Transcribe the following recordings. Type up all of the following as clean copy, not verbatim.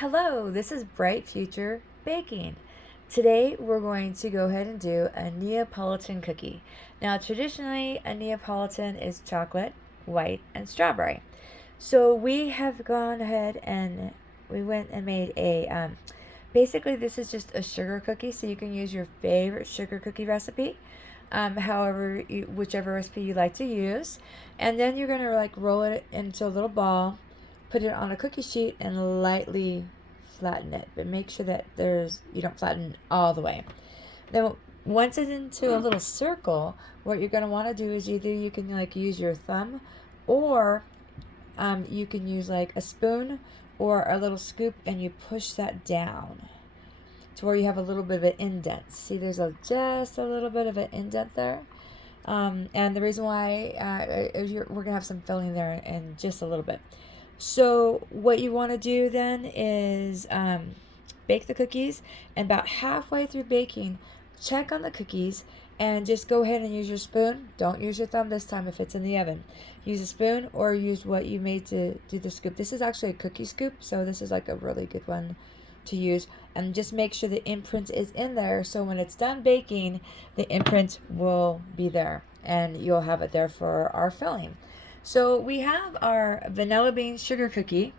Hello, this is Bright Future Baking. Today we're going to go ahead and do a Neapolitan cookie. Now traditionally a Neapolitan is chocolate, white, and strawberry. So we have gone ahead and we went and made basically this is just a sugar cookie, so you can use your favorite sugar cookie recipe. Whichever recipe you like to use. And then you're gonna like roll it into a little ball, put it on a cookie sheet and lightly flatten it, but make sure that you don't flatten all the way. Then once it's into a little circle, what you're going to want to do is either you can like use your thumb, or you can use like a spoon or a little scoop, and you push that down to where you have a little bit of an indent. See, there's just a little bit of an indent there. And the reason why we're going to have some filling there in just a little bit. So what you want to do then is bake the cookies, and about halfway through baking, check on the cookies and just go ahead and use your spoon. Don't use your thumb this time if it's in the oven. Use a spoon or use what you made to do the scoop. This is actually a cookie scoop, so this is like a really good one to use. And just make sure the imprint is in there, so when it's done baking, the imprint will be there and you'll have it there for our filling. So we have our vanilla bean sugar cookie,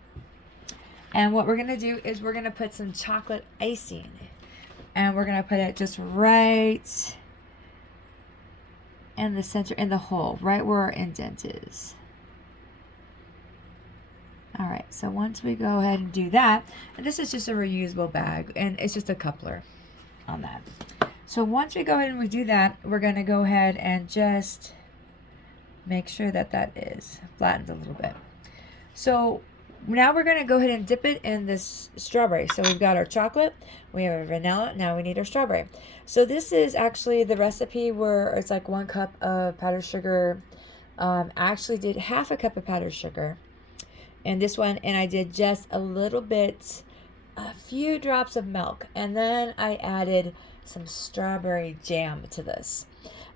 and what we're going to do is we're going to put some chocolate icing, and we're going to put it just right in the center, in the hole, right where our indent is. Alright, so once we go ahead and do that, and this is just a reusable bag, and it's just a coupler on that. So once we go ahead and we do that, we're going to go ahead and just make sure that that is flattened a little bit. So now we're going to go ahead and dip it in this strawberry. So we've got our chocolate, we have our vanilla, now we need our strawberry. So this is actually the recipe where it's like 1 cup of powdered sugar. I actually did half a cup of powdered sugar in this one, and I did just a little bit, a few drops of milk, and then I added some strawberry jam to this.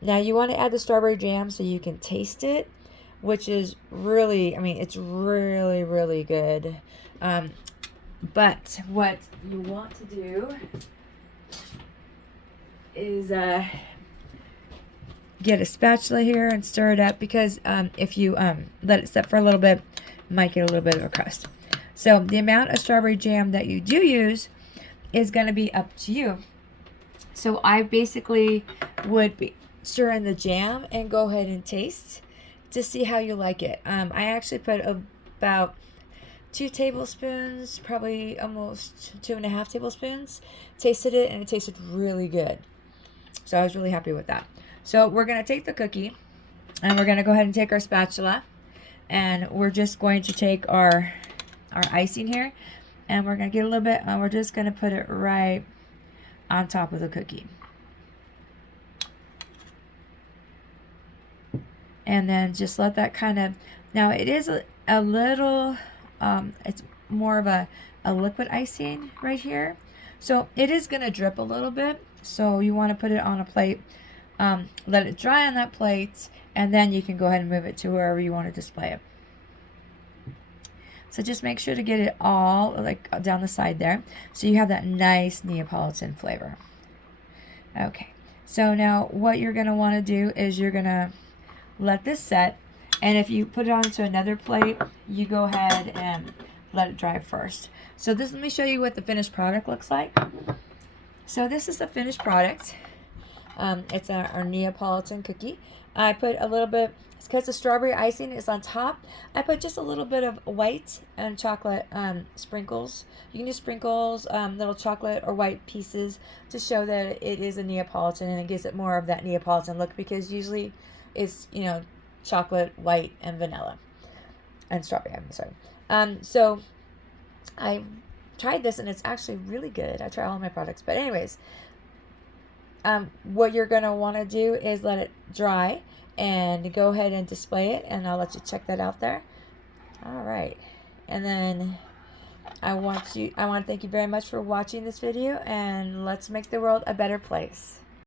Now you want to add the strawberry jam so you can taste it, which is really, I mean, it's really, really good. But what you want to do is get a spatula here and stir it up, because if you let it set for a little bit, you might get a little bit of a crust. So the amount of strawberry jam that you do use is going to be up to you. So I basically would be stir in the jam and go ahead and taste to see how you like it. I actually put about 2 tablespoons, probably almost 2.5 tablespoons, tasted it, and it tasted really good. So I was really happy with that. So we're going to take the cookie, and we're going to go ahead and take our spatula, and we're just going to take our icing here, and we're going to get a little bit, and we're just going to put it right on top of the cookie. And then just let that kind of, now it is a little, it's more of a liquid icing right here. So it is going to drip a little bit. So you want to put it on a plate, let it dry on that plate, and then you can go ahead and move it to wherever you want to display it. So just make sure to get it all like down the side there, so you have that nice Neapolitan flavor. Okay, so now what you're going to want to do is you're going to let this set, and if you put it onto another plate, you go ahead and let it dry first. So let me show you what the finished product looks like. So this is the finished product. It's our Neapolitan cookie. I put a little bit, because the strawberry icing is on top, I put just a little bit of white and chocolate sprinkles. You can use sprinkles, little chocolate or white pieces, to show that it is a Neapolitan, and it gives it more of that Neapolitan look, because usually it's, you know, chocolate, white, and vanilla, and strawberry, I'm sorry. So I tried this, and it's actually really good. I try all my products, but anyways, what you're going to want to do is let it dry and go ahead and display it, and I'll let you check that out there. All right, and then I want to thank you very much for watching this video, and let's make the world a better place.